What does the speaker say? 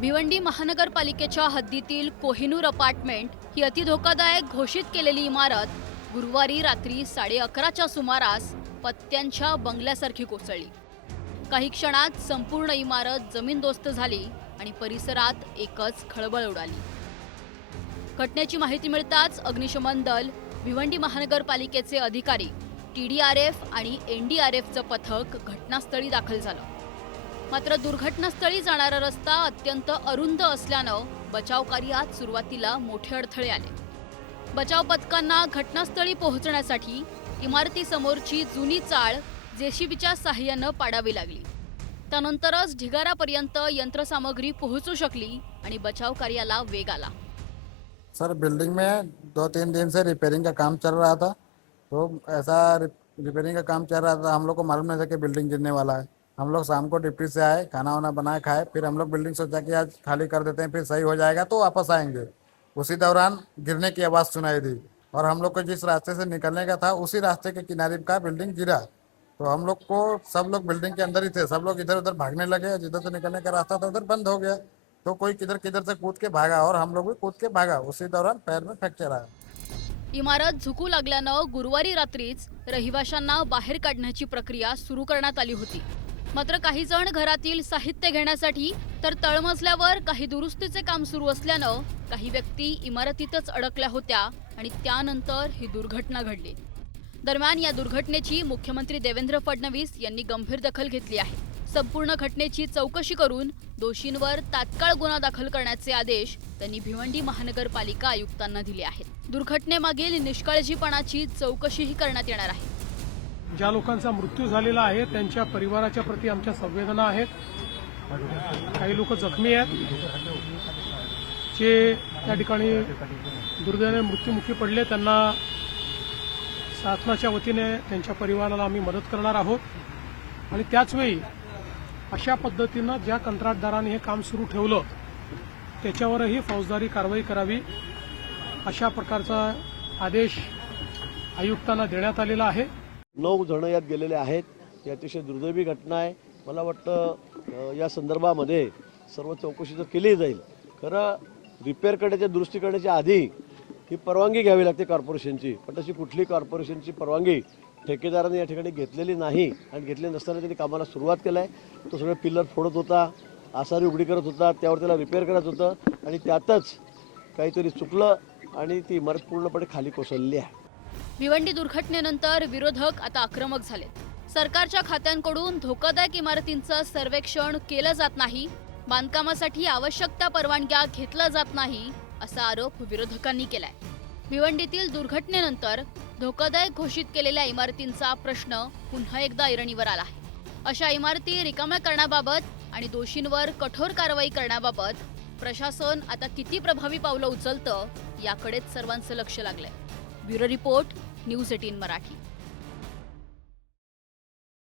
भिवंडी महानगरपालिकेच्या हद्दीतील कोहिनूर अपार्टमेंट ही अतिधोकादायक घोषित केलेली इमारत गुरुवारी रात्री 11:30च्या सुमारास पत्त्यांच्या बंगल्यासारखी कोसळली। काही क्षणात संपूर्ण इमारत जमीनदोस्त झाली आणि परिसरात एकच खळबळ उडाली। घटनेची माहिती मिळताच अग्निशमन दल, भिवंडी महानगरपालिकेचे अधिकारी, TDRF आणि NDRFचं पथक घटनास्थळी दाखल झालं। मात्र दुर्घटनास्थळी जाणारा रस्ता अत्यंत अरुंद असल्यानं बचाव कार्यात सुरुवातीला मोठे अडथळे आले। बचाव पथकांना घटनास्थळी पोहोचण्यासाठी इमारतीसमोरची जुनी चाळ JCBच्या सहाय्यानं पाडावी लागली। त्यानंतरच ढिगारापर्यंत यंत्रसामग्री पोहोचू शकली आणि बचाव कार्याला वेग आला। सर, बिल्डिंग में 2-3 दिन से रिपेयरिंग का काम चल रहा था। तो ऐसा रिपेयरिंग का काम चल रहा था, हम लोग को मालूम नहीं था कि बिल्डिंग गिरने वाला है। हम लोग शाम को ड्यूटी से आए, खाना वाना बनाए खाए, फिर हम लोग बिल्डिंग सोचा कि आज खाली कर देते हैं, फिर सही हो जाएगा तो वापस आएंगे। उसी दौरान गिरने की आवाज़ सुनाई दी और हम लोग को जिस रास्ते से निकलने का था उसी रास्ते के किनारे का बिल्डिंग गिरा। तो हम लोग को, सब लोग बिल्डिंग के अंदर ही थे, सब लोग इधर उधर भागने लगे। जिधर से निकलने का रास्ता था उधर बंद हो गया, तो कोई किधर किधर से कूद के भागा और हम लोग भी कूद के भागा। उसी दौरान पैर में फ्रैक्चर आया। इमारत झुकू लागल्यानं गुरुवारी रात्रीच रहिवाशांना बाहेर काढण्याची प्रक्रिया सुरू करण्यात आली होती। मात्र काही जण घरातील साहित्य घेण्यासाठी तर तळमजल्यावर काही दुरुस्तीचे काम सुरू असल्यानं काही व्यक्ती इमारतीतच अडकल्या होत्या आणि त्यानंतर ही दुर्घटना घडली। दरम्यान या दुर्घटनेची मुख्यमंत्री देवेंद्र फडणवीस यांनी गंभीर दखल घेतली आहे। संपूर्ण घटनेची चौकशी करून दोषींवर तात्काळ गुन्हा दाखल करण्याचे आदेश त्यांनी भिवंडी महानगरपालिका आयुक्तांना दिले आहेत। दुर्घटनेमागील निष्काळजीपणाची चौकशीही करण्यात येणार आहे। ज्या लोकांचा मृत्यू झालेला आहे त्यांच्या परिवाराच्या प्रति आमच्या संवेदना आहेत। काही लोक जखमी आहेत, जे त्या ठिकाणी दुर्दैवाने मृत्युमुखी पडले, त्यांना शासनाच्या वतीने त्यांच्या परिवाराला आम्ही मदत करणार आहोत। आणि त्याचवेळी अशा पद्धतीनं ज्या कंत्राटदाराने हे काम सुरू ठेवलं त्याच्यावरही फौजदारी कारवाई करावी, अशा प्रकारचा आदेश आयुक्तांना देण्यात आलेला आहे। 9 जण यात गेलेले आहेत। ही अतिशय दुर्दैवी घटना आहे। मला वाटतं या संदर्भामध्ये सर्व चौकशी जर केली जाईल, खरं रिपेअर करण्याच्या दुरुस्ती करण्याच्या आधी ही परवानगी घ्यावी लागते कॉर्पोरेशनची, पण तशी कुठली कॉर्पोरेशनची परवानगी ठेकेदाराने या ठिकाणी घेतलेली नाही आणि घेतली नसताना त्यांनी कामाला सुरुवात केली आहे। तो सगळं पिल्लर फोडत होता, आसारी उघडी करत होता, त्यावर त्याला रिपेअर करत होतं आणि त्यातच काहीतरी चुकलं आणि ती इमारत पूर्णपणे खाली कोसळली आहे। भिवंडी दुर्घटनेनंतर विरोधक आता आक्रमक झालेत। सरकारच्या खात्यांकडून धोकादायक इमारतींचं सर्वेक्षण केलं जात नाही, बांधकामासाठी आवश्यक त्या परवानग्या घेतल्या जात नाही, असा आरोप विरोधकांनी केलाय। भिवंडीतील दुर्घटनेनंतर धोकादायक घोषित केलेल्या इमारतींचा प्रश्न पुन्हा एकदा ऐरणीवर आला आहे। अशा इमारती रिकाम्या करण्याबाबत आणि दोषींवर कठोर कारवाई करण्याबाबत प्रशासन आता किती प्रभावी पावलं उचलतं याकडेच सर्वांचं लक्ष लागलंय। Bureau report, news 18 Marathi.